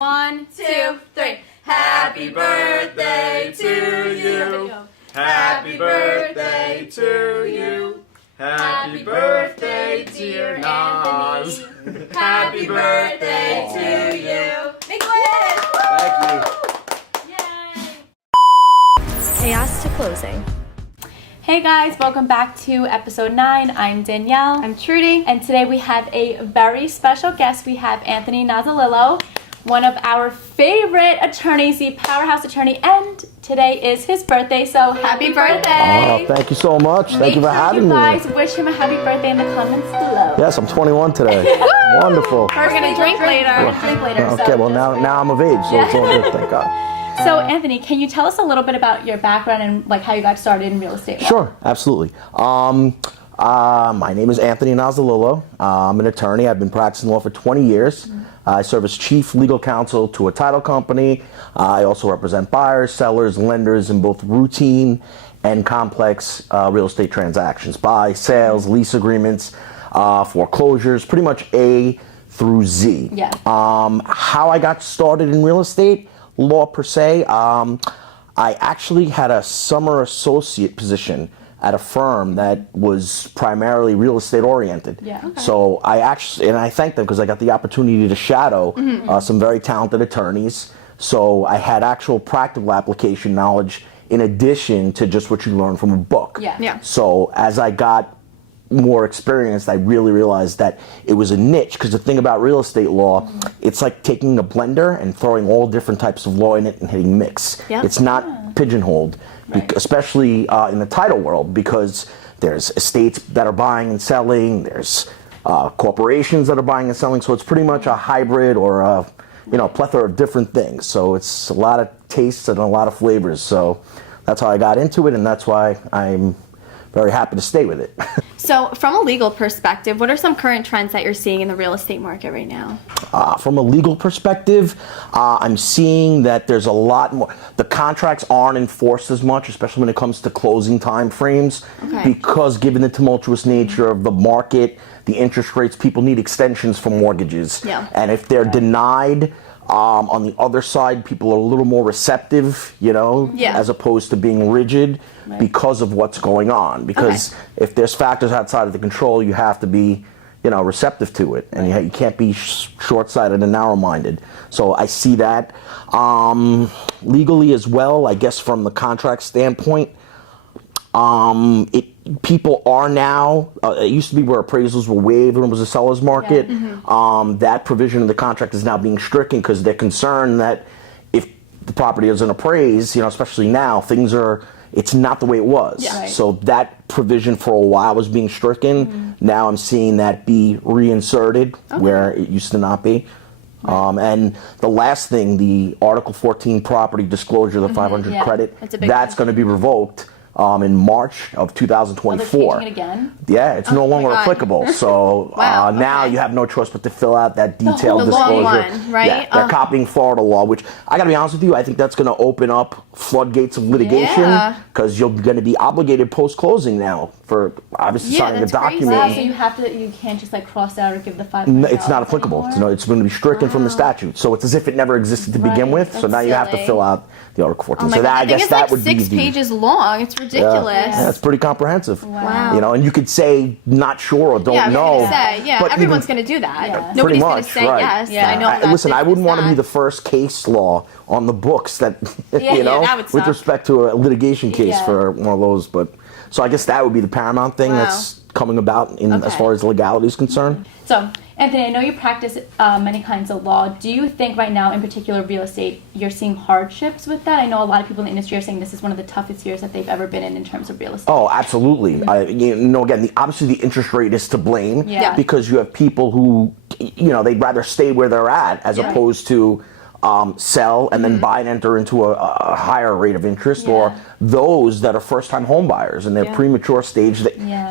1, 2, 3. Happy birthday to you. Happy birthday to you. Happy birthday, dear Noz. Happy birthday to you. Big wish! Thank you. Yay! Chaos to closing. Hey guys, welcome back to episode 9. I'm Danielle. I'm Trudy. And today we have a very special guest. We have Anthony Nozzolillo, one of our favorite attorneys, the powerhouse attorney, and today is his birthday, so happy birthday! Oh, thank you so much. Thank you for having me. You guys wish him a happy birthday in the comments below. Yes, I'm 21 today. Wonderful. We're gonna drink later. Okay, well now I'm of age, so it's all good, thank God. So Anthony, can you tell us a little bit about your background and like how you got started in real estate law? Sure, absolutely. My name is Anthony Nozzolillo. I'm an attorney. I've been practicing law for 20 years. I serve as chief legal counsel to a title company. I also represent buyers, sellers, lenders in both routine and complex real estate transactions, buy, sales, lease agreements, foreclosures, pretty much A through Z. Yeah. How I got started in real estate law per se, I actually had a summer associate position at a firm that was primarily real estate oriented. Yeah. Okay. So I thank them because I got the opportunity to shadow some very talented attorneys. So I had actual practical application knowledge in addition to just what you learn from a book. Yeah. So as I got more experienced, I really realized that it was a niche, because the thing about real estate law, it's like taking a blender and throwing all different types of law in it and hitting mix. Yeah. It's not pigeonholed. Right. Especially in the title world, because there's estates that are buying and selling, there's corporations that are buying and selling, so it's pretty much a hybrid or a plethora of different things. So it's a lot of tastes and a lot of flavors. So that's how I got into it, and that's why I'm very happy to stay with it. So from a legal perspective, what are some current trends that you're seeing in the real estate market right now? From a legal perspective, I'm seeing that there's a lot more. The contracts aren't enforced as much, especially when it comes to closing time frames, because given the tumultuous nature of the market, the interest rates, people need extensions for mortgages. Yeah. And if they're denied, on the other side, people are a little more receptive, as opposed to being rigid because of what's going on. Because if there's factors outside of the control, you have to be, receptive to it. And you can't be short-sighted and narrow-minded. So I see that. Legally as well, I guess from the contract standpoint, people are now, it used to be where appraisals were waived when it was a seller's market. That provision of the contract is now being stricken because they're concerned that if the property isn't appraised, especially now, it's not the way it was. Yeah. Right. So that provision for a while was being stricken. Now I'm seeing that be reinserted where it used to not be. And the last thing, the Article 14 property disclosure, the 500 credit, that's going to be revoked in March of 2024. Oh, they're changing it again? Yeah, it's no longer applicable. So now you have no choice but to fill out that detailed disclosure. Long one, right? Yeah, they're copying Florida law, which I got to be honest with you, I think that's going to open up floodgates of litigation, because you're going to be obligated post-closing now for obviously signing a document. Wow, so you can't just cross out or give the $500. It's not applicable. It's going to be stricken from the statute. So it's as if it never existed to begin with. So now you have to fill out the Article 14. So I guess that would be 6 pages long. It's ridiculous. Yeah, it's pretty comprehensive. Wow. And you could say not sure or don't know. But everyone's going to do that. Yeah. Nobody's going to say yes. Yeah. I know. Listen, I wouldn't want to be the first case law on the books that, that would with suck. respect to a litigation case for one of those. But so I guess that would be the paramount thing that's coming about as far as legality is concerned. So, Anthony, I know you practice many kinds of law. Do you think right now, in particular real estate, you're seeing hardships with that? I know a lot of people in the industry are saying this is one of the toughest years that they've ever been in terms of real estate. Oh, absolutely. Again, obviously the interest rate is to blame because you have people who, they'd rather stay where they're at as opposed to sell and then buy and enter into a higher rate of interest, or those that are first-time home buyers and they're premature stage. They're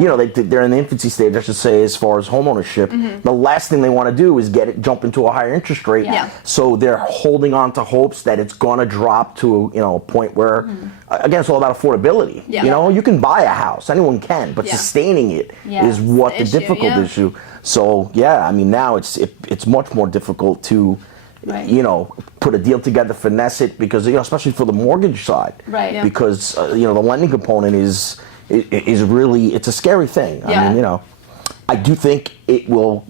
in the infancy stage, I should say, as far as home ownership. The last thing they want to do is jump into a higher interest rate. So they're holding on to hopes that it's going to drop to a point where, again, it's all about affordability. You can buy a house, anyone can, but sustaining it is what the difficult issue. So now it's much more difficult to Right. you know, put a deal together, finesse it, because, you know, especially for the mortgage side. Right. Yeah. Because, you know, the lending component is really, it's a scary thing. Yeah. I mean, you know, I do think it will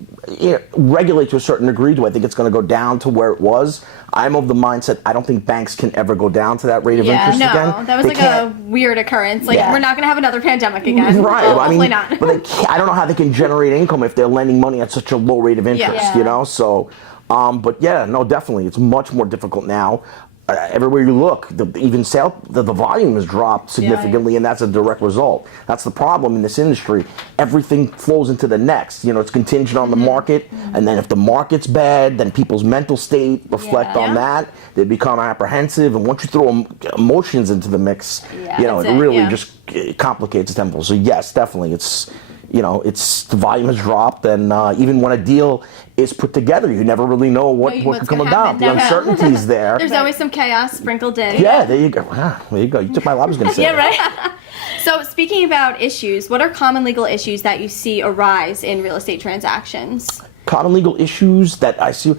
regulate to a certain degree. Do I think it's going to go down to where it was? I'm of the mindset I don't think banks can ever go down to that rate of interest again. That was They like can't. a weird occurrence. Like, we're not going to have another pandemic again. Right. Well, I hopefully mean, not. but I don't know how they can generate income if they're lending money at such a low rate of interest, Yeah. you know? So, but yeah, no, definitely. It's much more difficult now. Everywhere you look, the volume has dropped significantly, and that's a direct result. That's the problem in this industry. Everything flows into the next. You know, it's contingent on the market, and then if the market's bad, then people's mental state reflect on that. They become apprehensive, and once you throw emotions into the mix, you know, it really just complicates the tempo. So yes, definitely, it's. You know, the volume has dropped, and even when a deal is put together, you never really know what could come about. The uncertainty's there. There's always some chaos sprinkled in. Yeah, there you go. There you go. You took my. I was going to say. Yeah, right. So, speaking about issues, what are common legal issues that you see arise in real estate transactions? Common legal issues that I see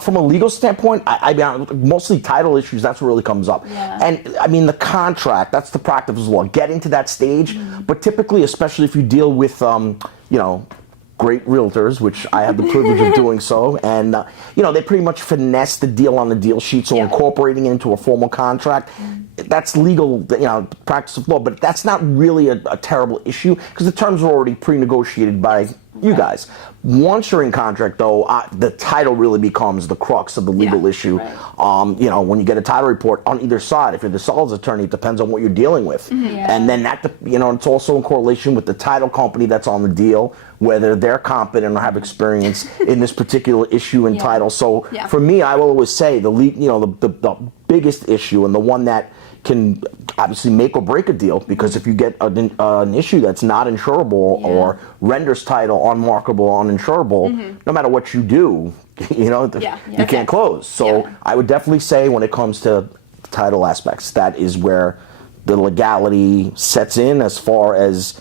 from a legal standpoint, I mean, mostly title issues. That's what really comes up. Yeah. And I mean, the contract. That's the practice of law. Getting to that stage, but typically, especially if you deal with, you know, great realtors, which I have the privilege of doing so, and you know, they pretty much finesse the deal on the deal sheet, so incorporating it into a formal contract. That's legal, you know, practice of law, but that's not really a terrible issue because the terms are already pre-negotiated by you guys. Once you're in contract, though, the title really becomes the crux of the legal issue. Right. You know, when you get a title report on either side, if you're the seller's attorney, it depends on what you're dealing with. And then that, you know, it's also in correlation with the title company that's on the deal, whether they're competent or have experience in this particular issue and title. So for me, I will always say the biggest issue and the one that can obviously make or break a deal, because if you get an issue that's not insurable or renders title unmarketable, uninsurable, no matter what you do, you know, you can't close. So I would definitely say when it comes to title aspects, that is where the legality sets in as far as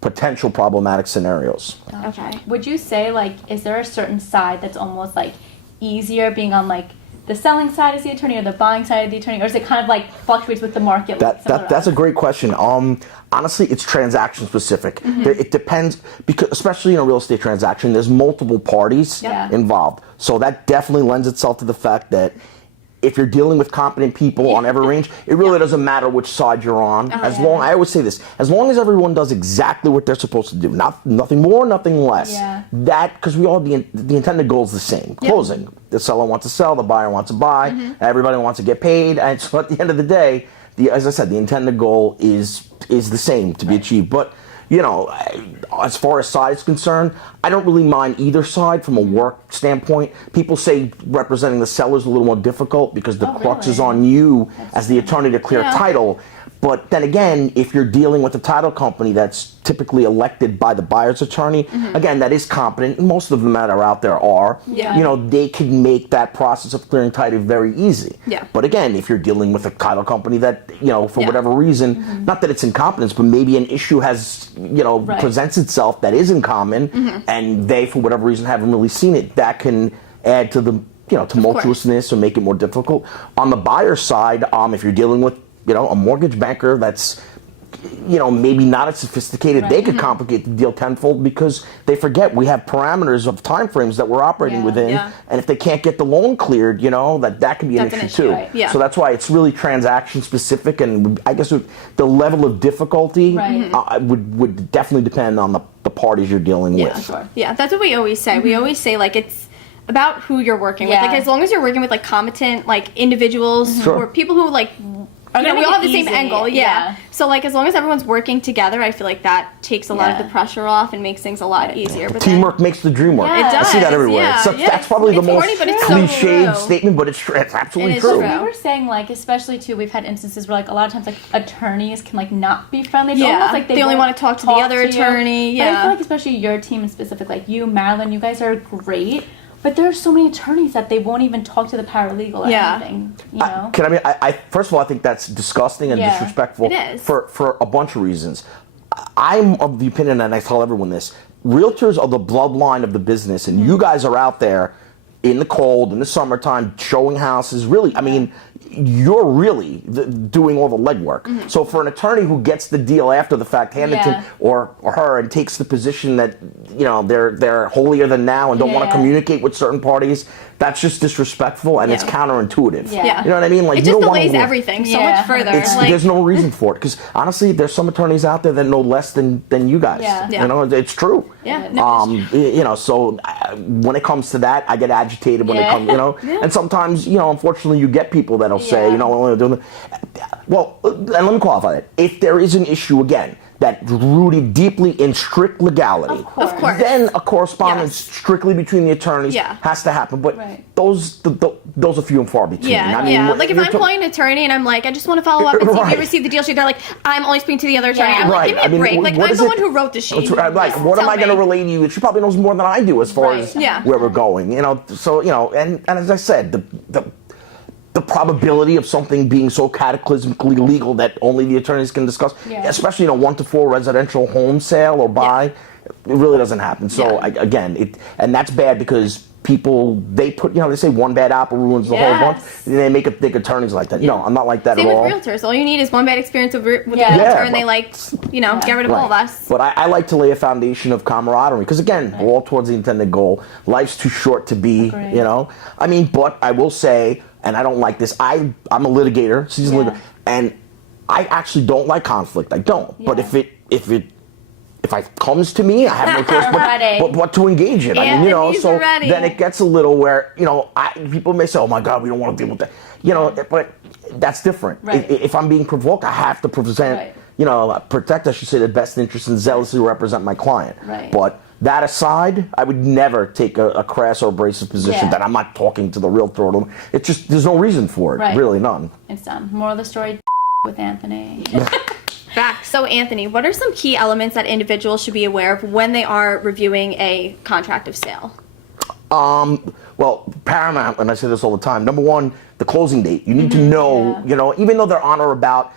potential problematic scenarios. Okay. Would you say, like, is there a certain side that's almost like easier being on like the selling side as the attorney or the buying side of the attorney, or is it kind of like fluctuates with the market? That's a great question. Honestly, it's transaction specific. It depends, because especially in a real estate transaction, there's multiple parties involved. So that definitely lends itself to the fact that if you're dealing with competent people on every range, it really doesn't matter which side you're on. I always say this, as long as everyone does exactly what they're supposed to do, nothing more, nothing less. That, because we all, the intended goal is the same, closing. The seller wants to sell, the buyer wants to buy, everybody wants to get paid, and so at the end of the day, as I said, the intended goal is the same to be achieved. But you know, as far as side is concerned, I don't really mind either side from a work standpoint. People say representing the seller is a little more difficult because the crux is on you as the attorney to clear title. But then again, if you're dealing with a title company that's typically elected by the buyer's attorney, again, that is competent, and most of them that are out there are, you know, they can make that process of clearing title very easy. But again, if you're dealing with a title company that, you know, for whatever reason, not that it's incompetence, but maybe an issue has, you know, presents itself that isn't common, and they, for whatever reason, haven't really seen it, that can add to the, you know, tumultuousness or make it more difficult. On the buyer's side, if you're dealing with, you know, a mortgage banker that's, you know, maybe not as sophisticated, they could complicate the deal tenfold because they forget we have parameters of time frames that we're operating within, and if they can't get the loan cleared, you know, that can be an issue too. So that's why it's really transaction specific, and I guess the level of difficulty would definitely depend on the parties you're dealing with. Yeah, that's what we always say. We always say, like, it's about who you're working with. Like, as long as you're working with like competent like individuals or people who like, you know, we all have the same angle, So, like, as long as everyone's working together, I feel like that takes a lot of the pressure off and makes things a lot easier. But teamwork makes the dream work. It does. I see that everywhere. That's probably the most cliched statement, but it's absolutely true. We were saying, like, especially too, we've had instances where, like, a lot of times, like, attorneys can, like, not be friendly. It's almost like they only want to talk to the other attorney. But I feel like, especially your team in specific, like you, Marilyn, you guys are great. But there are so many attorneys that they won't even talk to the paralegal or anything, you know? I first of all, I think that's disgusting and disrespectful. It is. For a bunch of reasons. I'm of the opinion, and I tell everyone this, realtors are the bloodline of the business, and you guys are out there in the cold, in the summertime, showing houses. Really, I mean, you're really doing all the legwork. So for an attorney who gets the deal after the fact, handed to him or her, and takes the position that, you know, they're holier than thou and don't want to communicate with certain parties, that's just disrespectful, and it's counterintuitive. You know what I mean? Like, it just delays everything so much further. There's no reason for it, because honestly, there's some attorneys out there that know less than you guys. You know, it's true. You know, so when it comes to that, I get agitated when it comes, you know, and sometimes, you know, unfortunately, you get people that'll say, you know, well, and let me qualify it. If there is an issue, again, that rooted deeply in strict legality, of course, then a correspondence strictly between the attorneys has to happen. But those are few and far between. I mean, like if I'm calling an attorney and I'm like, I just want to follow up and see if you received the deal sheet, they're like, I'm only speaking to the other attorney. I'm like, give me a break. Like, I'm the one who wrote the sheet. Like, what am I going to relay to you? She probably knows more than I do as far as where we're going. You know, so, you know, and as I said, the probability of something being so cataclysmically legal that only the attorneys can discuss, especially in a 1 to 4 residential home sale or buy, it really doesn't happen. So again, and that's bad, because people, they put, you know, they say one bad apple ruins the whole bunch, and they make it think attorneys like that. No, I'm not like that at all. Same with realtors. All you need is one bad experience with a realtor, and they like, you know, get rid of all of us. But I like to lay a foundation of camaraderie, because again, we're all towards the intended goal. Life's too short to be, you know. I mean, but I will say, and I don't like this, I'm a litigator, seasoned litigator, and I actually don't like conflict. I don't. But if it comes to me, I have no choice but to engage it. I mean, you know, so then it gets a little where, you know, people may say, oh my God, we don't want to deal with that. You know, but that's different. If I'm being provoked, I have to present, you know, protect, I should say, the best interest and zealously represent my client. But that aside, I would never take a crass or abrasive position that I'm not talking to the realtor. It's just, there's no reason for it. Really, none. It's done. Moral of the story, with Anthony. Back. So, Anthony, what are some key elements that individuals should be aware of when they are reviewing a contract of sale? Well, paramount, and I say this all the time, number one, the closing date. You need to know, you know, even though they're on or about,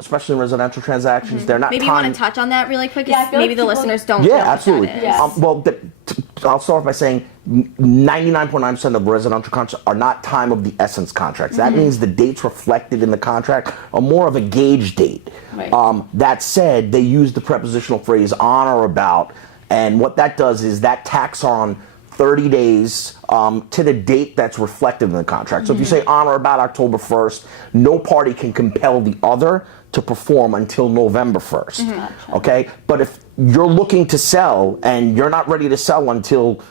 especially in residential transactions, they're not Maybe you want to touch on that really quick? Maybe the listeners don't know absolutely. Well, I'll start by saying 99.9% of residential contracts are not time of the essence contracts. That means the dates reflected in the contract are more of a gauge date. That said, they use the prepositional phrase on or about, and what that does is that tacks on 30 days to the date that's reflected in the contract. So if you say on or about October 1st, no party can compel the other to perform until November 1st. Okay? But if you're looking to sell and you're not ready to sell until,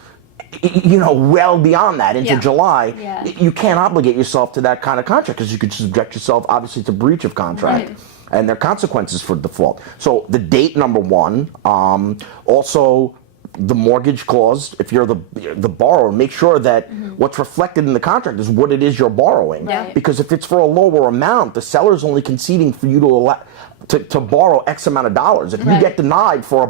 you know, well beyond that, into July, you can't obligate yourself to that kind of contract, because you could subject yourself, obviously, to breach of contract. And there are consequences for default. So the date, number one. Also, the mortgage clause, if you're the borrower, make sure that what's reflected in the contract is what it is you're borrowing. Because if it's for a lower amount, the seller's only conceding for you to borrow X amount of dollars. If you get denied for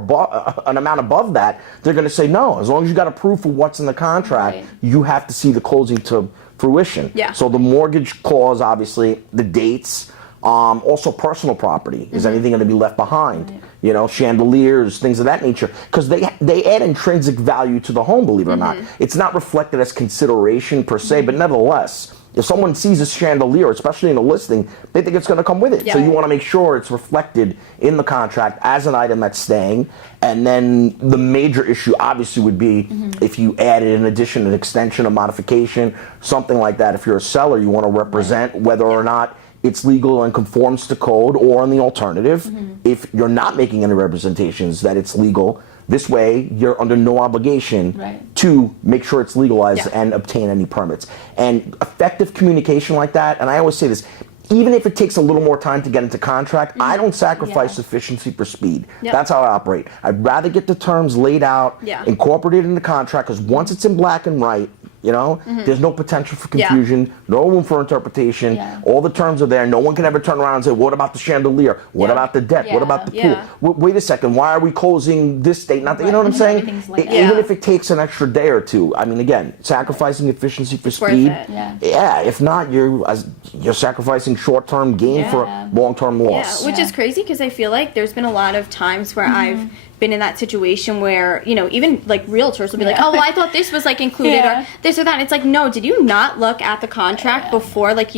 an amount above that, they're going to say no. As long as you got a proof of what's in the contract, you have to see the closing to fruition. So the mortgage clause, obviously, the dates, also personal property. Is anything going to be left behind? You know, chandeliers, things of that nature, because they add intrinsic value to the home, believe it or not. It's not reflected as consideration per se, but nevertheless, if someone sees a chandelier, especially in a listing, they think it's going to come with it. So you want to make sure it's reflected in the contract as an item that's staying. And then the major issue obviously would be if you added an addition, an extension, a modification, something like that. If you're a seller, you want to represent whether or not it's legal and conforms to code, or in the alternative, if you're not making any representations that it's legal, this way you're under no obligation to make sure it's legalized and obtain any permits. And effective communication like that, and I always say this, even if it takes a little more time to get into contract, I don't sacrifice efficiency for speed. That's how I operate. I'd rather get the terms laid out, incorporated in the contract, because once it's in black and white, you know, there's no potential for confusion, no room for interpretation. All the terms are there. No one can ever turn around and say, what about the chandelier? What about the deck? What about the pool? Wait a second, why are we closing this date? Not that, you know what I'm saying? Even if it takes an extra day or two, I mean, again, sacrificing efficiency for speed. If not, you're sacrificing short-term gain for long-term loss. Which is crazy, because I feel like there's been a lot of times where I've been in that situation where, you know, even like realtors will be like, oh, well, I thought this was like included or this or that. And it's like, no, did you not look at the contract before? Like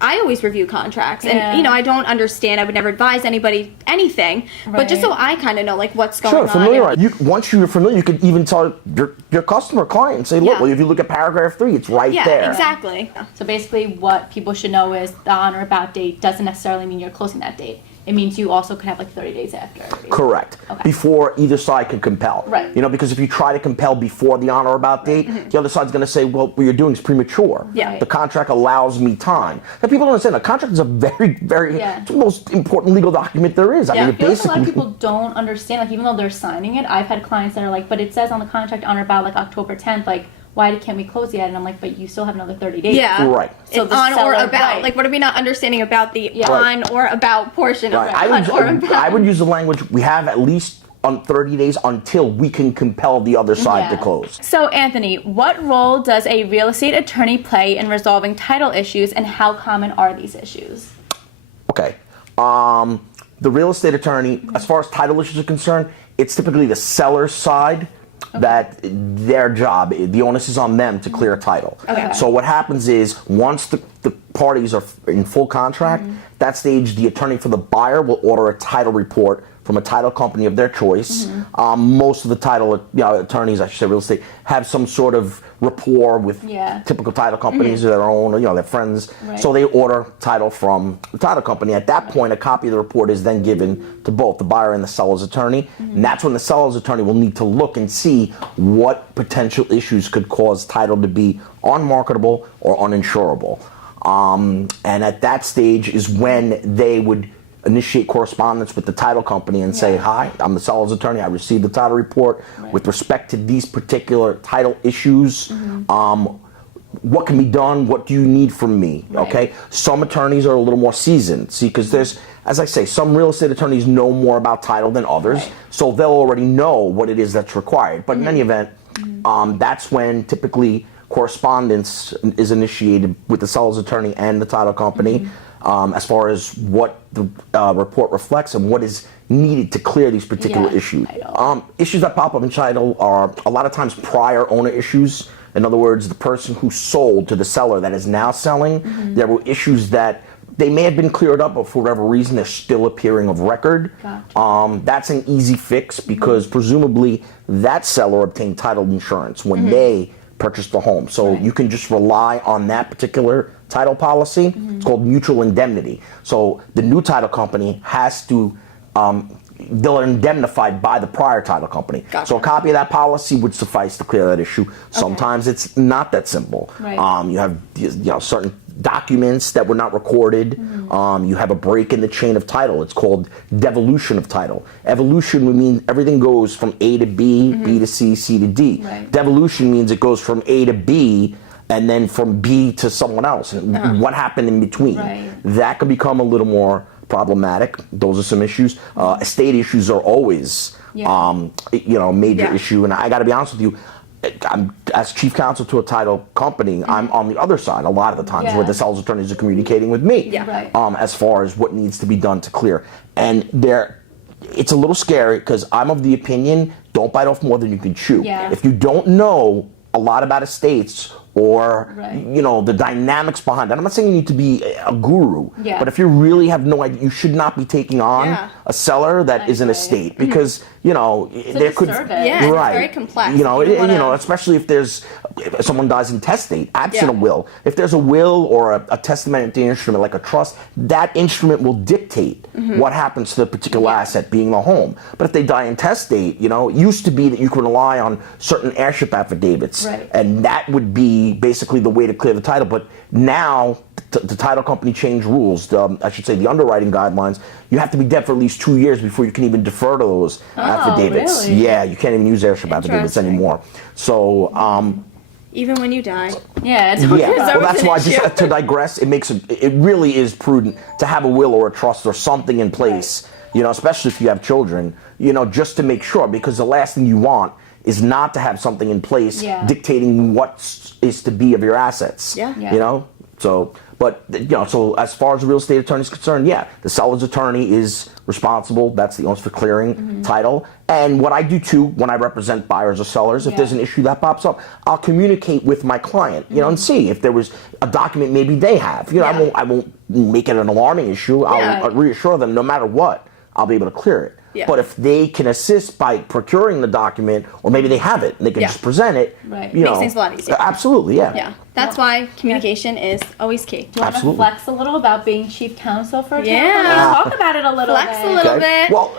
I always review contracts and, you know, I don't understand. I would never advise anybody anything, but just so I kind of know like what's going on. Familiarize. Once you're familiar, you could even tell your customer, client, and say, look, well, if you look at paragraph 3, it's right there. Yeah, exactly. So basically what people should know is the on or about date doesn't necessarily mean you're closing that date. It means you also could have like 30 days after. Correct. Okay. Before either side can compel. Right. You know, because if you try to compel before the on or about date, the other side's going to say, well, what you're doing is premature. Yeah. The contract allows me time. Now, people don't understand, a contract is a very, very, it's the most important legal document there is. I mean, it basically... a lot of people don't understand, like even though they're signing it, I've had clients that are like, but it says on the contract on or about like October 10th, like, why can't we close yet? And I'm like, but you still have another 30 days. Yeah. Right. So it's on or about. Like, what are we not understanding about the on or about portion of I would use the language, we have at least on 30 days until we can compel the other side to close. So, Anthony, what role does a real estate attorney play in resolving title issues, and how common are these issues? Okay. The real estate attorney, as far as title issues are concerned, it's typically the seller's side that their job, the onus is on them to clear a title. Okay. So what happens is once the parties are in full contract, that stage the attorney for the buyer will order a title report from a title company of their choice. Most of the title attorneys, I should say real estate, have some sort of rapport with typical title companies of their own, or their friends. Right. So they order title from the title company. At that point, a copy of the report is then given to both the buyer and the seller's attorney. And that's when the seller's attorney will need to look and see what potential issues could cause title to be unmarketable or uninsurable. And at that stage is when they would initiate correspondence with the title company and say, hi, I'm the seller's attorney. I received the title report. With respect to these particular title issues, what can be done? What do you need from me? Okay. Some attorneys are a little more seasoned. See, because there's, as I say, some real estate attorneys know more about title than others. So they'll already know what it is that's required. But in any event, that's when typically correspondence is initiated with the seller's attorney and the title company. As far as what the report reflects and what is needed to clear these particular issues. Issues that pop up in title are a lot of times prior owner issues. In other words, the person who sold to the seller that is now selling, there were issues that they may have been cleared up, but for whatever reason, they're still appearing of record. Gotcha. That's an easy fix because presumably that seller obtained title insurance when they purchased the home. So you can just rely on that particular title policy. It's called mutual indemnity. So the new title company has to, they're indemnified by the prior title company. Gotcha. So a copy of that policy would suffice to clear that issue. Sometimes it's not that simple. You have certain documents that were not recorded. You have a break in the chain of title. It's called devolution of title. Evolution would mean everything goes from A to B, B to C, C to D. Devolution means it goes from A to B and then from B to someone else. And what happened in between? That could become a little more problematic. Those are some issues. Estate issues are always, major issue. And I got to be honest with you, I'm, as chief counsel to a title company, I'm on the other side a lot of the times where the sales attorneys are communicating with me as far as what needs to be done to clear. And it's a little scary because I'm of the opinion, don't bite off more than you can chew. If you don't know a lot about estates or the dynamics behind that. I'm not saying you need to be a guru, but if you really have no idea, you should not be taking on a seller that is an estate because there could it's very complex. Especially if someone dies intestate, absent a will. If there's a will or a testamentary instrument like a trust, that instrument will dictate what happens to the particular asset, being the home. But if they die intestate, it used to be that you could rely on certain heirship affidavits, and that would be basically the way to clear the title. But now the title company changed rules. I should say the underwriting guidelines. You have to be dead for at least 2 years before you can even defer to those affidavits. Really? Yeah, you can't even use heirship affidavits anymore. So even when you die. Well, that's why, just to digress, it really is prudent to have a will or a trust or something in place, especially if you have children, just to make sure, because the last thing you want is not to have something in place dictating what is to be of your assets. So, but so as far as the real estate attorney is concerned, yeah, the seller's attorney is responsible. That's the owner for clearing title. And what I do too, when I represent buyers or sellers, if there's an issue that pops up, I'll communicate with my client, and see if there was a document maybe they have. I won't make it an alarming issue. I'll reassure them no matter what, I'll be able to clear it. Yeah. But if they can assist by procuring the document, or maybe they have it and they can just present it, makes things a lot easier. Absolutely, yeah. That's why communication is always key. Do you want to flex a little about being chief counsel for a talk about it a little bit. Flex a little bit. Well,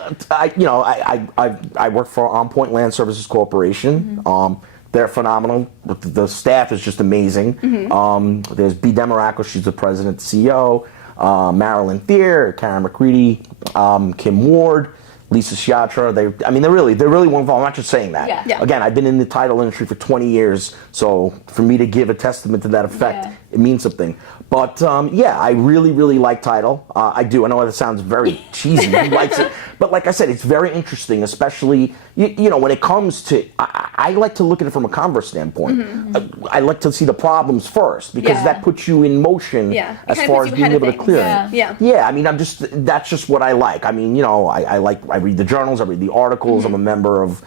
I work for On Point Land Services Corporation. They're phenomenal. The staff is just amazing. There's B. Demaraco, she's the president, CEO. Marilyn Thier, Karen McCready, Kim Ward, Lisa Sciatra. They're really wonderful. I'm not just saying that. Again, I've been in the title industry for 20 years, so for me to give a testament to that effect, it means something. But I really, really like title. I do. I know that sounds very cheesy. Who likes it? But like I said, it's very interesting, especially when it comes to. I like to look at it from a converse standpoint. I like to see the problems first because that puts you in motion as far as being able to clear it. Yeah. I mean, that's just what I like. I mean, I read the journals, I read the articles. I'm a member of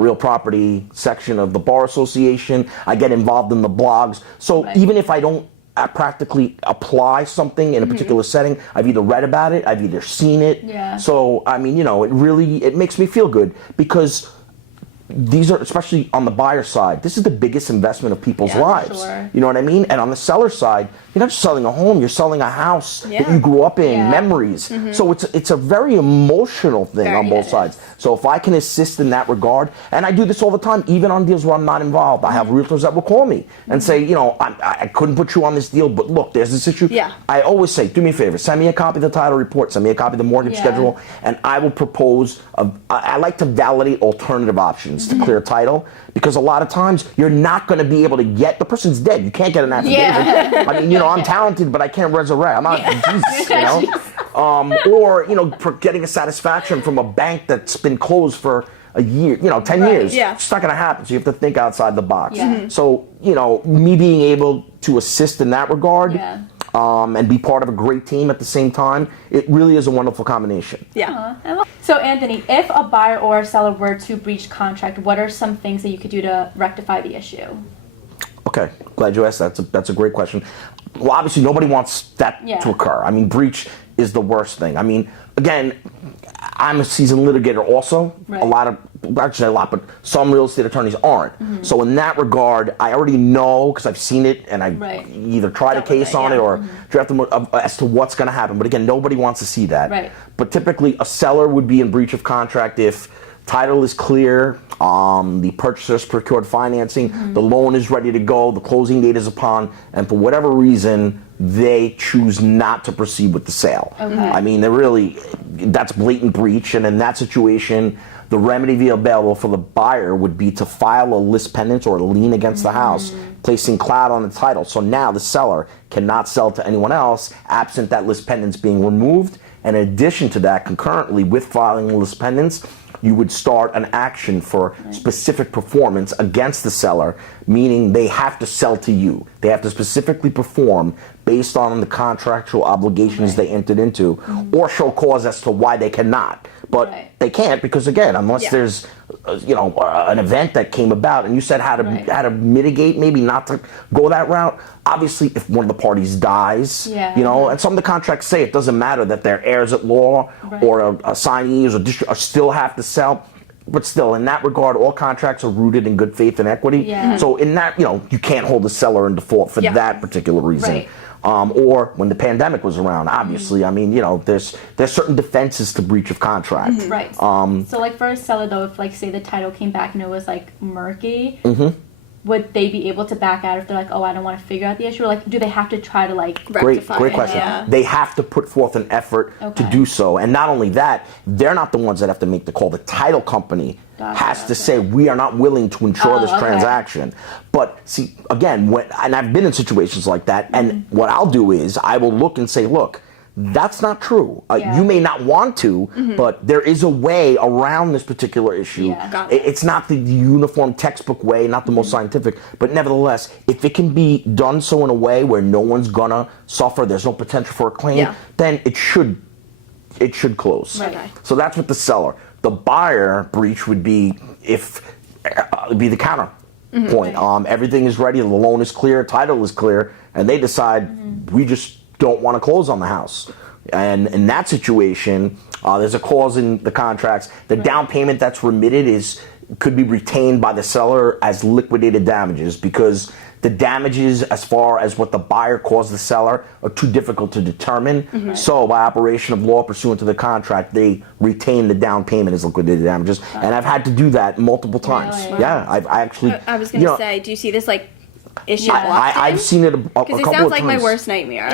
real property section of the Bar Association. I get involved in the blogs. So even if I don't practically apply something in a particular setting, I've either read about it, I've either seen it. So I mean, it makes me feel good because these are, especially on the buyer side, this is the biggest investment of people's lives. You know what I mean? And on the seller side, you're not just selling a home, you're selling a house that you grew up in, memories. So it's a very emotional thing on both sides. So if I can assist in that regard, and I do this all the time, even on deals where I'm not involved, I have realtors that will call me and say, I couldn't put you on this deal, but look, there's this issue. I always say, do me a favor, send me a copy of the title report, send me a copy of the mortgage schedule, and I will propose, I like to validate alternative options to clear title, because a lot of times you're not going to be able to get, the person's dead, you can't get an affidavit. I mean, I'm talented, but I can't resurrect. I'm not Jesus, or getting a satisfaction from a bank that's been closed for a year, 10 years. It's not going to happen. So you have to think outside the box. So, me being able to assist in that regard, and be part of a great team at the same time, it really is a wonderful combination. So Anthony, if a buyer or a seller were to breach contract, what are some things that you could do to rectify the issue? Okay, glad you asked that. That's a great question. Well, obviously nobody wants that to occur. I mean, breach is the worst thing. I mean, again, I'm a seasoned litigator also. But some real estate attorneys aren't. So in that regard, I already know, because I've seen it, and I either tried a case on it or draft them as to what's going to happen. But again, nobody wants to see that. But typically, a seller would be in breach of contract if title is clear, the purchaser's procured financing, the loan is ready to go, the closing date is upon, and for whatever reason, they choose not to proceed with the sale. I mean, that's blatant breach, and in that situation, the remedy available for the buyer would be to file a lis pendens or a lien against the house, placing cloud on the title. So now the seller cannot sell to anyone else absent that lis pendens being removed. And in addition to that, concurrently with filing a lis pendens, you would start an action for specific performance against the seller, meaning they have to sell to you. They have to specifically perform based on the contractual obligations they entered into, or show cause as to why they cannot. But they can't, because again, unless there's an event that came about, and you said how to mitigate, maybe not to go that route. Obviously, if one of the parties dies, and some of the contracts say it doesn't matter that they're heirs at law or assignees or still have to sell. But still, in that regard, all contracts are rooted in good faith and equity. So in that, you can't hold the seller in default for that particular reason. Or when the pandemic was around, obviously, I mean, there's certain defenses to breach of contract. So like for a seller though, if like say the title came back and it was like murky, would they be able to back out if they're like, oh, I don't want to figure out the issue? Or like, do they have to try to like rectify Great question. They have to put forth an effort to do so. And not only that, they're not the ones that have to make the call. The title company has to say, we are not willing to insure this transaction. But see, again, and I've been in situations like that, and what I'll do is I will look and say, look, That's not true. You may not want to, but there is a way around this particular issue. It's not the uniform textbook way, not the most scientific, but nevertheless, if it can be done so in a way where no one's gonna suffer, there's no potential for a claim, then it should close. So that's with the seller. The buyer breach would be the counter point. Everything is ready, the loan is clear, title is clear, and they decide we just don't want to close on the house. And in that situation, there's a clause in the contracts. The down payment that's remitted could be retained by the seller as liquidated damages, because the damages as far as what the buyer caused the seller are too difficult to determine. So by operation of law pursuant to the contract, they retain the down payment as liquidated damages. And I've had to do that multiple times. I actually... I was going to say, do you see this like issue often? I've seen it a couple of times. Because it sounds like my worst nightmare.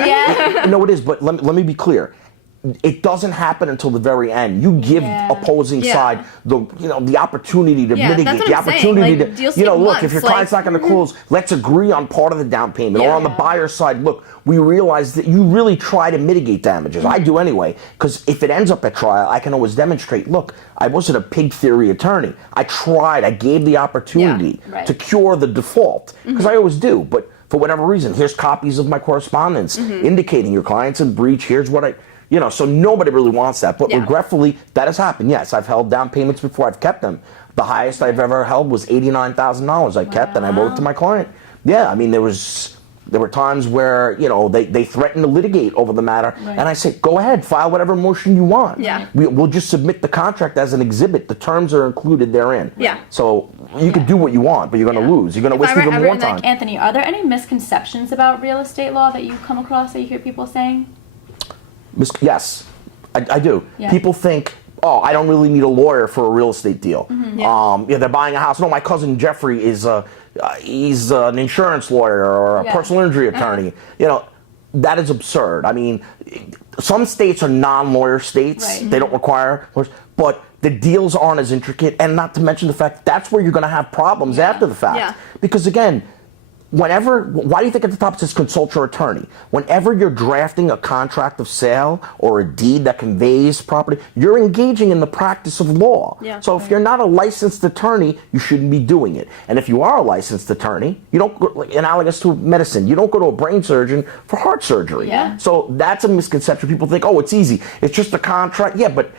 No, it is, but let me be clear. It doesn't happen until the very end. You give opposing side the opportunity to mitigate, the opportunity to look, if your client's not going to close, let's agree on part of the down payment. Or on the buyer's side, look, we realize that you really try to mitigate damages. I do anyway, because if it ends up at trial, I can always demonstrate, look, I wasn't a pig theory attorney. I tried, I gave the opportunity to cure the default, because I always do, but for whatever reason, here's copies of my correspondence indicating your client's in breach, here's what so nobody really wants that. But regretfully, that has happened. Yes, I've held down payments before. I've kept them. The highest I've ever held was $89,000 I kept, and I wrote to my client. Yeah, I mean, there were times where, they threatened to litigate over the matter. And I said, go ahead, file whatever motion you want. We'll just submit the contract as an exhibit. The terms are included therein. So you can do what you want, but you're going to lose. You're going to waste even more time. Anthony, are there any misconceptions about real estate law that you come across that you hear people saying? Yes, I do. People think, I don't really need a lawyer for a real estate deal. They're buying a house. No, my cousin Jeffrey is he's an insurance lawyer or a personal injury attorney. That is absurd. I mean, some states are non-lawyer states. They don't require lawyers, but the deals aren't as intricate, and not to mention the fact that's where you're going to have problems after the fact. Because again, why do you think at the top it says consult your attorney? Whenever you're drafting a contract of sale or a deed that conveys property, you're engaging in the practice of law. So if you're not a licensed attorney, you shouldn't be doing it. And if you are a licensed attorney, you don't go, analogous to medicine, you don't go to a brain surgeon for heart surgery. So that's a misconception. People think, it's easy. It's just a contract. Yeah, but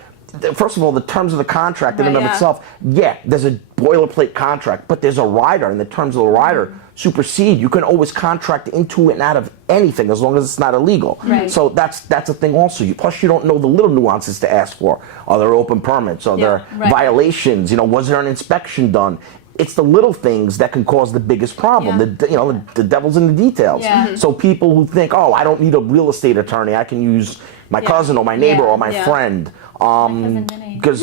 first of all, the terms of the contract in and of itself, there's a boilerplate contract, but there's a rider, and the terms of the rider supersede. You can always contract into and out of anything as long as it's not illegal. So that's a thing also. Plus, you don't know the little nuances to ask for. Are there open permits? Are there violations? Was there an inspection done? It's the little things that can cause the biggest problem. The devil's in the details. So people who think, I don't need a real estate attorney, I can use my cousin or my neighbor or my friend. Because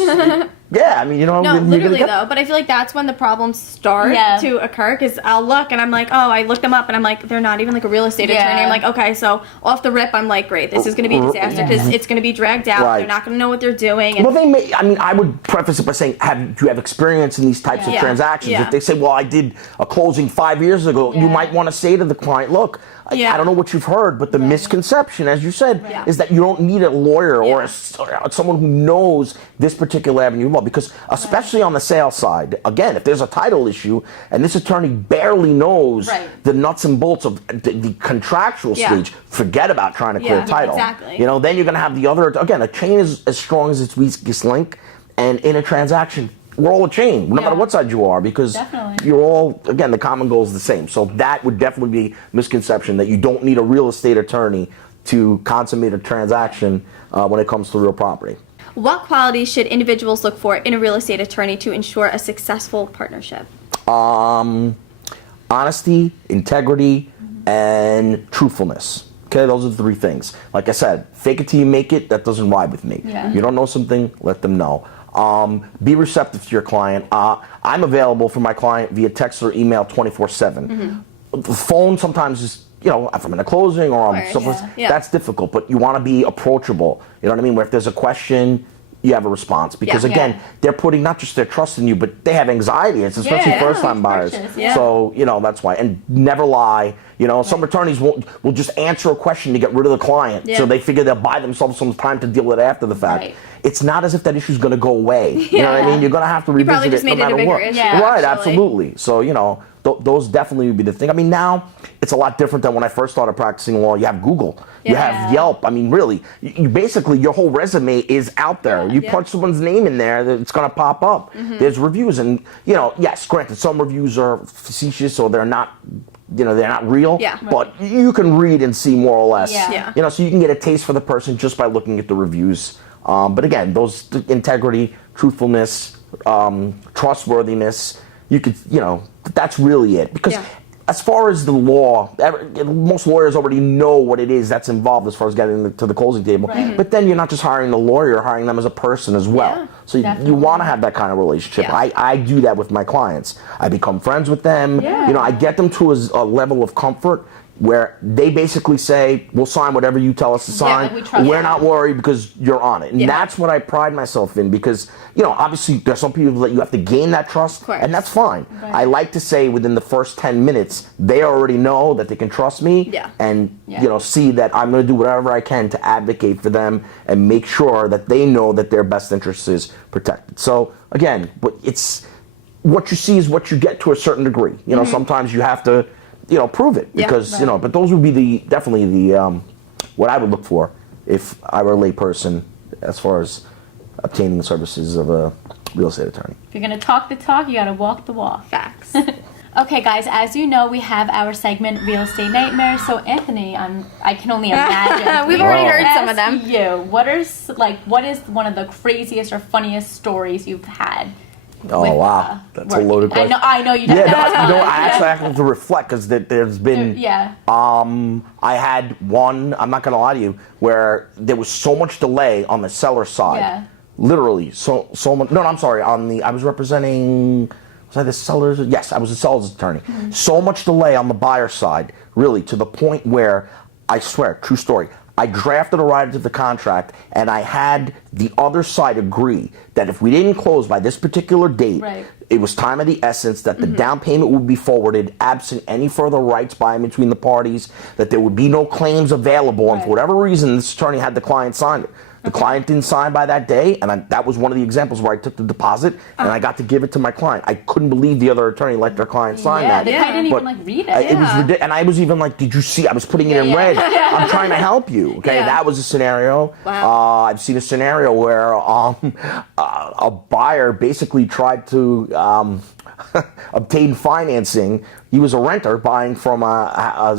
I mean, no, literally though. But I feel like that's when the problems start to occur. Because I'll look and I'm like, I looked them up and I'm like, they're not even like a real estate attorney. I'm like, okay, so off the rip, I'm like, great, this is going to be a disaster because it's going to be dragged out. They're not going to know what they're doing. And they may. I mean, I would preface it by saying, do you have experience in these types of transactions? If they say, I did a closing 5 years ago, you might want to say to the client, look, I don't know what you've heard, but the misconception, as you said, is that you don't need a lawyer or someone who knows this particular avenue of law. Because especially on the sales side, again, if there's a title issue and this attorney barely knows the nuts and bolts of the contractual stage, forget about trying to clear title. Exactly. Then you're going to have the other, again, a chain is as strong as its weakest link, and in a transaction, we're all a chain, no matter what side you are, because you're all, again, the common goal is the same. So that would definitely be misconception, that you don't need a real estate attorney to consummate a transaction when it comes to real property. What qualities should individuals look for in a real estate attorney to ensure a successful partnership? Honesty, integrity, and truthfulness. Okay, those are the three things. Like I said, fake it till you make it, that doesn't ride with me. You don't know something, let them know. Be receptive to your client. I'm available for my client via text or email 24/7. The phone sometimes is, if I'm in a closing or I'm someplace, that's difficult, but you want to be approachable. You know what I mean? Where if there's a question, you have a response. Because again, they're putting not just their trust in you, but they have anxiety. It's especially first-time buyers. So, that's why. And never lie. You know, some attorneys will just answer a question to get rid of the client, so they figure they'll buy themselves some time to deal with it after the fact. Right. It's not as if that issue's going to go away. You know what I mean? You're going to have to revisit it no matter what. Right, absolutely. So, you know, those definitely would be the thing. I mean, now it's a lot different than when I first started practicing law. You have Google, you have Yelp. I mean, really, you basically, your whole resume is out there. You punch someone's name in there, it's going to pop up. There's reviews, and, you know, yes, granted, some reviews are facetious or they're not, you know, they're not real, but you can read and see more or less. You know, so you can get a taste for the person just by looking at the reviews. But again, those integrity, truthfulness, trustworthiness, you could, you know, that's really it. Because as far as the law, most lawyers already know what it is that's involved as far as getting to the closing table. But then you're not just hiring the lawyer, you're hiring them as a person as well. So you want to have that kind of relationship. I do that with my clients. I become friends with them. You know, I get them to a level of comfort where they basically say, we'll sign whatever you tell us to sign. We're not worried because you're on it. And that's what I pride myself in, because, you know, obviously there's some people that you have to gain that trust, and that's fine. I like to say within the first 10 minutes, they already know that they can trust me and, you know, see that I'm going to do whatever I can to advocate for them and make sure that they know that their best interest is protected. So, again, it's what you see is what you get to a certain degree. You know, sometimes you have to, you know, prove it, because you know, but those would be definitely the what I would look for if I were a lay person as far as obtaining the services of a real estate attorney. If you're gonna talk the talk, you gotta walk the walk. Facts. Okay, guys, as you know, we have our segment Real Estate Nightmares. So, Anthony, I can only imagine. We've already heard some of them. What is one of the craziest or funniest stories you've had? Oh, wow. That's a loaded question. I know you don't. Yeah, no, I actually have to reflect, because there's been... I had one, I'm not going to lie to you, where there was so much delay on the seller side. Literally, so much... No, I'm sorry. I was representing... Was I the seller's... Yes, I was a seller's attorney. So much delay on the buyer side, really, to the point where, I swear, true story, I drafted a rider to the contract, and I had the other side agree that if we didn't close by this particular date, it was time of the essence, that the down payment would be forwarded absent any further rights by and between the parties, that there would be no claims available, and for whatever reason, this attorney had the client sign it. The client didn't sign by that day, and that was one of the examples where I took the deposit, and I got to give it to my client. I couldn't believe the other attorney let their client sign that. The client didn't even read it. It was ridiculous, and I was even like, "Did you see? I was putting it in red. I'm trying to help you." Okay, that was a scenario. I've seen a scenario where a buyer basically tried to obtain financing. He was a renter buying from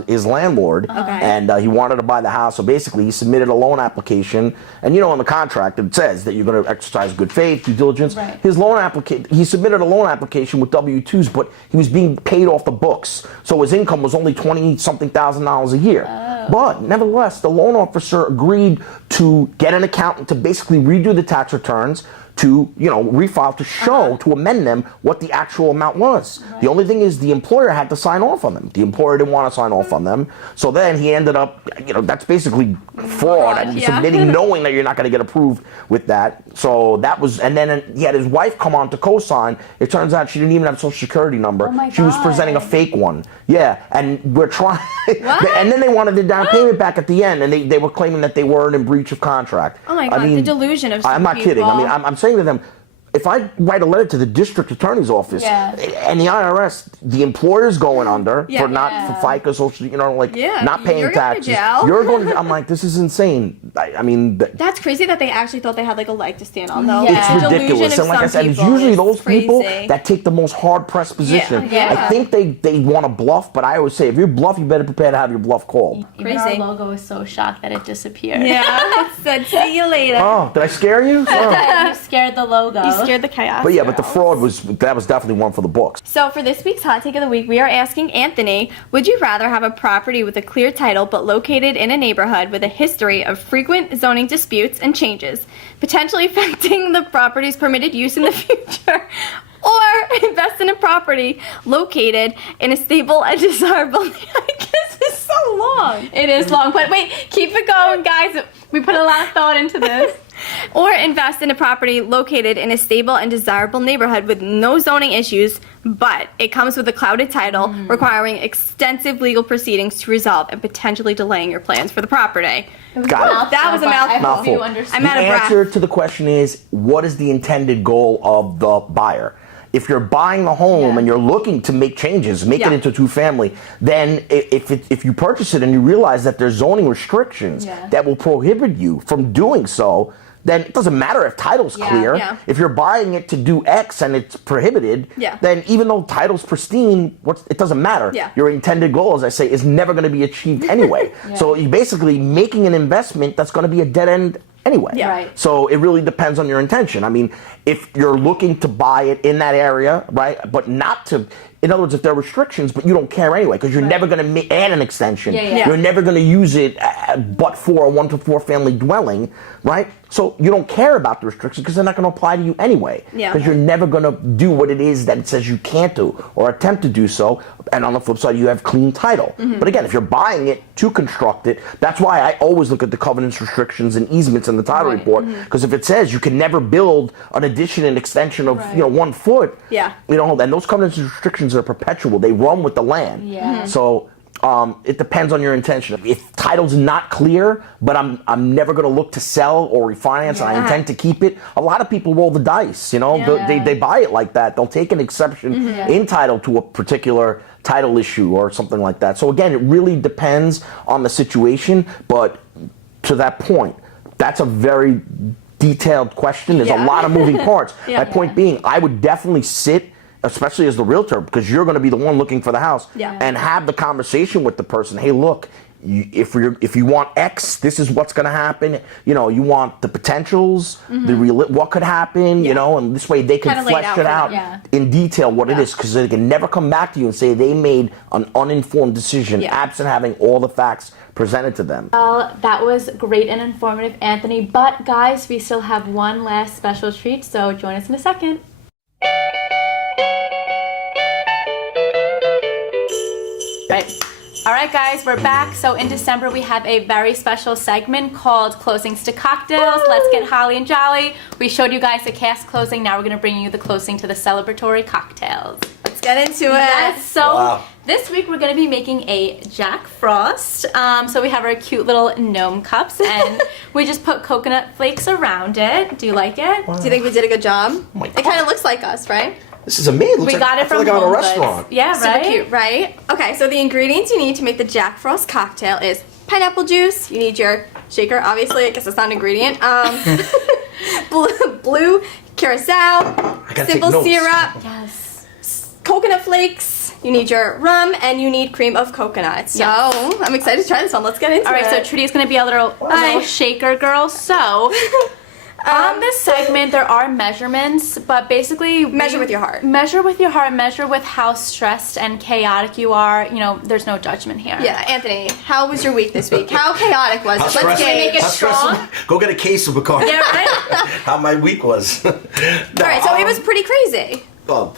his landlord, and he wanted to buy the house. So basically, he submitted a loan application, and you know, in the contract it says that you're going to exercise good faith, due diligence. His loan application, he submitted a loan application with W-2s, but he was being paid off the books, so his income was only $20-something thousand a year. But nevertheless, the loan officer agreed to get an accountant to basically redo the tax returns, to, you know, refile, to show, to amend them what the actual amount was. The only thing is the employer had to sign off on them. The employer didn't want to sign off on them. So then he ended up, you know, that's basically fraud and submitting knowing that you're not going to get approved with that. So that was, and then he had his wife come on to co-sign. It turns out she didn't even have a social security number. She was presenting a fake one. And we're trying, and then they wanted the down payment back at the end, and they were claiming that they weren't in breach of contract. Oh my God, the delusion of some I'm not kidding. I mean, I'm saying to them, if I write a letter to the district attorney's office and the IRS, the employer's going under for FICA, social, you know, like not paying taxes. You're going to, I'm like, this is insane. I mean, that's crazy that they actually thought they had like a leg to stand on, though. It's ridiculous. And like I said, it's usually those people that take the most hard-pressed position. I think they want to bluff, but I always say, if you bluff, you better prepare to have your bluff called. Even our logo is so shocked that it disappeared. It said, see you later. Oh, did I scare you? You scared the logo. Scared the chaos. But but the fraud was definitely one for the books. So for this week's hot take of the week, we are asking Anthony, would you rather have a property with a clear title but located in a neighborhood with a history of frequent zoning disputes and changes, potentially affecting the property's permitted use in the future, or invest in a property located in a stable and desirable I guess it's so long. It is long, but wait, keep it going, guys. We put a lot of thought into this. or invest in a property located in a stable and desirable neighborhood with no zoning issues, but it comes with a clouded title requiring extensive legal proceedings to resolve and potentially delaying your plans for the property. Got it. That was a mouthful. I'm out of The breath. answer to the question is, what is the intended goal of the buyer? If you're buying the home and you're looking to make changes, make it into two-family, then if you purchase it and you realize that there's zoning restrictions that will prohibit you from doing so, then it doesn't matter if title's clear. Yeah. If you're buying it to do X and it's prohibited, then even though title's pristine, it doesn't matter. Yeah. Your intended goal, as I say, is never going to be achieved anyway. So you're basically making an investment that's going to be a dead end anyway. Yeah. Right. So it really depends on your intention. I mean, if you're looking to buy it in that area, right, but not to, in other words, if there are restrictions, but you don't care anyway, because you're never going to add an extension. You're never going to use it but for a 1 to 4 family dwelling, right? So you don't care about the restrictions because they're not going to apply to you anyway. Because you're never going to do what it is that it says you can't do or attempt to do so. And on the flip side, you have clean title. But again, if you're buying it to construct it, that's why I always look at the covenants, restrictions, and easements in the title report. Because if it says you can never build an addition and extension of 1 foot, and those covenants and restrictions are perpetual. They run with the land. So it depends on your intention. If title's not clear, but I'm never going to look to sell or refinance, and I intend to keep it. A lot of people roll the dice. They buy it like that. They'll take an exception in title to a particular title issue or something like that. So again, it really depends on the situation. But to that point, that's a very detailed question. There's a lot of moving parts. My point being, I would definitely sit, especially as the realtor, because you're going to be the one looking for the house, and have the conversation with the person. Hey, look, if you want X, this is what's going to happen. You want the potentials, what could happen, and this way they can flesh it out in detail what it is, because they can never come back to you and say they made an uninformed decision absent having all the facts presented to them. Well, that was great and informative, Anthony. But guys, we still have one last special treat, so join us in a second. All right, guys, we're back. So in December, we have a very special segment called Closings to Cocktails. Woo! Let's get holly and jolly. We showed you guys the cast closing. Now we're going to bring you the closing to the celebratory cocktails. Let's get into it. Yes, so this week we're going to be making a Jack Frost. So we have our cute little gnome cups, and we just put coconut flakes around it. Do you like it? Wow. Do you think we did a good job? Oh it kind of looks like us, right? This is amazing. We got it from like I'm at a Home restaurant. Goods. Yeah, Super right? cute, right? Okay, so the ingredients you need to make the Jack Frost cocktail is pineapple juice. You need your shaker, obviously. I guess it's not an ingredient. Blue curacao, simple syrup, coconut flakes. You need your rum, and you need cream of coconut. So I'm excited to try this one. Let's get into it. All right, so Trudy's going to be a little shaker girl. So on this segment, there are measurements, but basically measure with your heart. Measure with your heart. Measure with how stressed and chaotic you are. There's no judgment here. Yeah, Anthony, how was your week this week? How chaotic was it? Let's make it strong. Go get a case of Bacardi. Yeah, right? How my week was. All right, so it was pretty crazy. Well,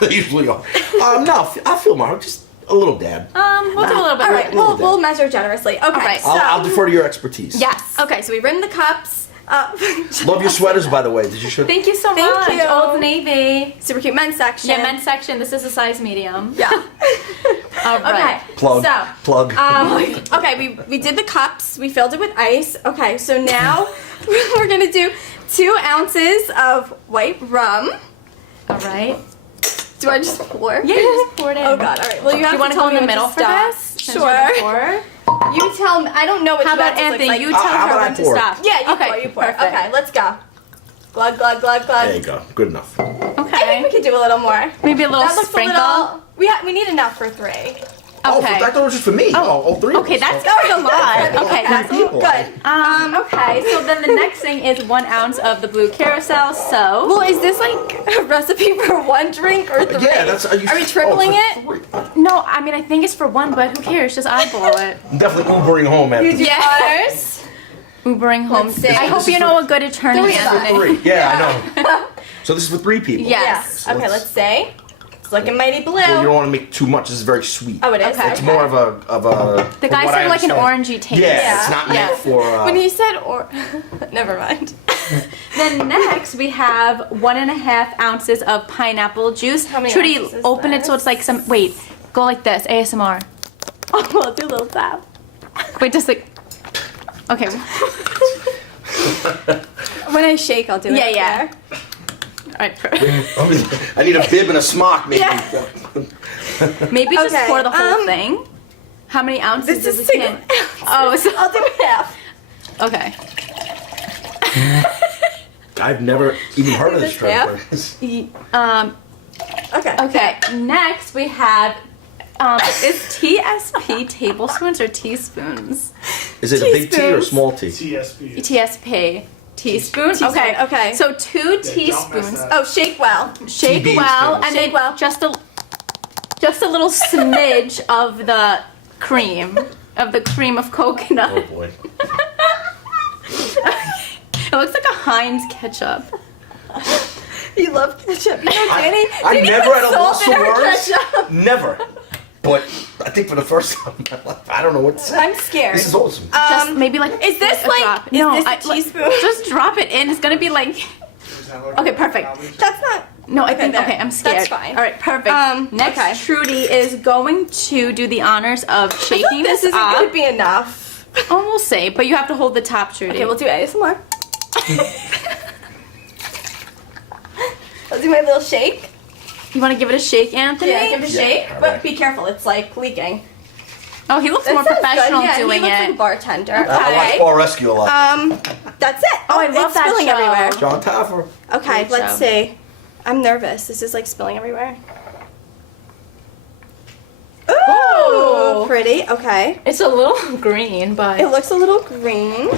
they usually are. No, I feel more. Just a little dab. We'll do a little bit. All right, we'll measure generously. Okay, so I'll defer to your expertise. yes. Okay, so we've written the cups. Love your sweaters, by the way. Did you show? Thank you so much. Thank you. Old Navy. Super cute men's section. Yeah, men's section. This is a size medium. Yeah. All right. Okay. Plug. So, Plug. okay, we did the cups. We filled it with ice. Okay, so now we're gonna do 2 ounces of white rum. All right. Do I just pour? Yeah, you just poured it. Oh God. All right. Well, you have want to to tell go in me the when to middle for stop. this? Since you're the Sure. pourer? You tell me. I don't know what How two about ounces looks Anthony? like. You tell how her about when I to pour? stop. Yeah, okay, you pour. Perfect. Okay, let's go. Glug, glug, glug, glug. There you go. Good enough. Okay. I think we could do a little more. Maybe a little That looks sprinkle. a little. We need enough for 3. Oh, Okay. I thought it was just for me. All 3 of Okay, us. that's a lot. Okay. That's people. good. Okay, so then the next thing is 1 ounce of the blue carousel. So, Well, is this like a recipe for 1 drink or 3? Yeah, that's. Are we tripling it? no, I mean, I think it's for 1, but who cares? Just eyeball it. I'm definitely Ubering home after this. Yes. Ubering home. Let's see. I hope you know a good attorney. Three of us. Anthony. 3. Yeah, I know. So this is for 3 people. Yes. So Okay, let's say. It's looking mighty blue. Well, you don't want to make too much. This is very sweet. Oh, it is? Okay. It's more of a. The guy said like an orangey taste. Yeah, it's not meant for. When you said or... Never mind. Then next we have 1.5 ounces of pineapple juice. How many Trudy, ounces is open it this? so it's like some. Wait, go like this. ASMR. Oh, we'll do a little tap. Wait, just like. Okay. When I shake, I'll do it. Yeah. There. All right. Perfect. I need a bib and a smock, maybe. Yeah. Maybe just Okay, pour the whole thing. How many ounces This does is it 6 can? ounces. Oh, so, I'll do half. okay. I've never even heard of this This drug. half? Okay. Okay. Next we have. Is TSP tablespoons or teaspoons? Is it a big T or Teaspoons. small T? TSP. TSP. Teaspoons? Teaspoon, Okay. okay. So 2 don't mess teaspoons. that Oh, shake well. Shake TB well, spoons. and Shake then well. just a little smidge of the cream of coconut. Oh boy. It looks like a Heinz ketchup. You love ketchup. You know, Danny. I Danny never puts had a salt loss in of her words. ketchup. Never. But I think for the first time in my life, I don't know what to say. I'm scared. This is awesome. Just maybe like Is this a like? drop. Is No, this a like, teaspoon? just drop it in. It's gonna be like. Okay, perfect. That's not. No, I think there. okay. I'm scared. That's fine. All right, perfect. Next, okay. Trudy is going to do the honors of shaking This this isn't up. gonna be enough. Oh, we'll see, but you have to hold the top, Trudy. Okay, we'll do ASMR. I'll do my little shake. You want to give it a shake, Anthony? Yeah, give it a shake, Yeah, but alright. be careful. It's like leaking. Oh, he looks That more sounds professional good. Yeah, doing he looks like a it. bartender. I watch Okay. Bar Rescue a lot. That's it. Oh, I love it's that spilling show. everywhere. John Taffer. Okay, Great let's show. see. I'm nervous. This is like spilling everywhere. Ooh. Ooh, pretty. Okay. It's a little green, but It looks a little green.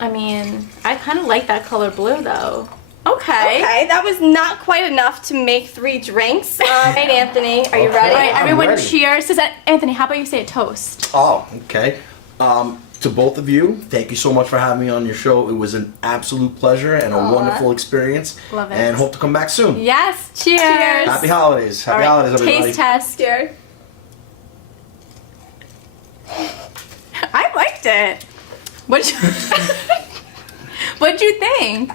I mean, I kind of like that color blue though. Okay. Okay, that was not quite enough to make 3 drinks. Right, Anthony, are you Okay. ready? All right, I'm everyone, ready. cheers. Does that, Anthony? How about you say a toast? Oh, okay. To both of you, thank you so much for having me on your show. It was an absolute pleasure and a wonderful experience. Love it. And hope to come back soon. Yes. Cheers. Happy holidays. Happy All right, holidays, everybody. taste test. Scared. I liked it. What'd you, what'd you think?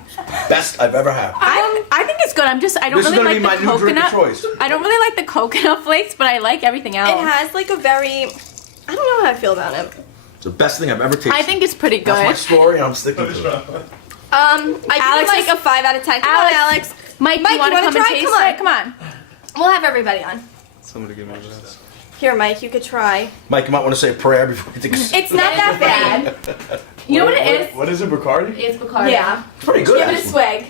Best I've ever had. I think it's good. I don't This is really gonna like be the my new drink of coconut. choice. I don't really like the coconut flakes, but I like everything else. It has like a very, I don't know how I feel about it. It's the best thing I've ever tasted. I think it's pretty good. That's my story, and I'm sticking to it. I give Alex it like is- a 5 out of 10. Come Alex. on, Alex. Mike, Mike, you want you to wanna come try? and taste Come on. it? Come on. We'll have everybody on. Somebody give me a glass. Here, Mike, you could try. Mike, you might want to say a prayer before you take a sip. It's not that bad. You know what it is? What is it, Bacardi? It's Bacardi. Yeah. Pretty good, Give it a actually. swig.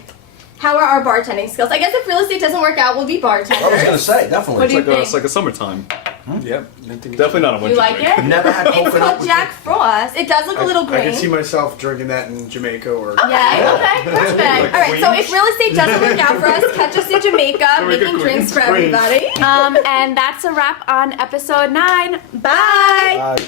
How are our bartending skills? I guess if real estate doesn't work out, we'll be bartenders. I was going to say, definitely. What do you think? It's like a summertime. Yep. Definitely not a winter You like drink. it? I've never had It's coconut called with Jack Frost. It does look a little I green. can see myself drinking that in Jamaica or. Yeah. Okay. Perfect. All right, so if real estate doesn't work out for us, catch us in Jamaica, making drinks for Queens. everybody. And that's a wrap on episode 9. Bye. Bye.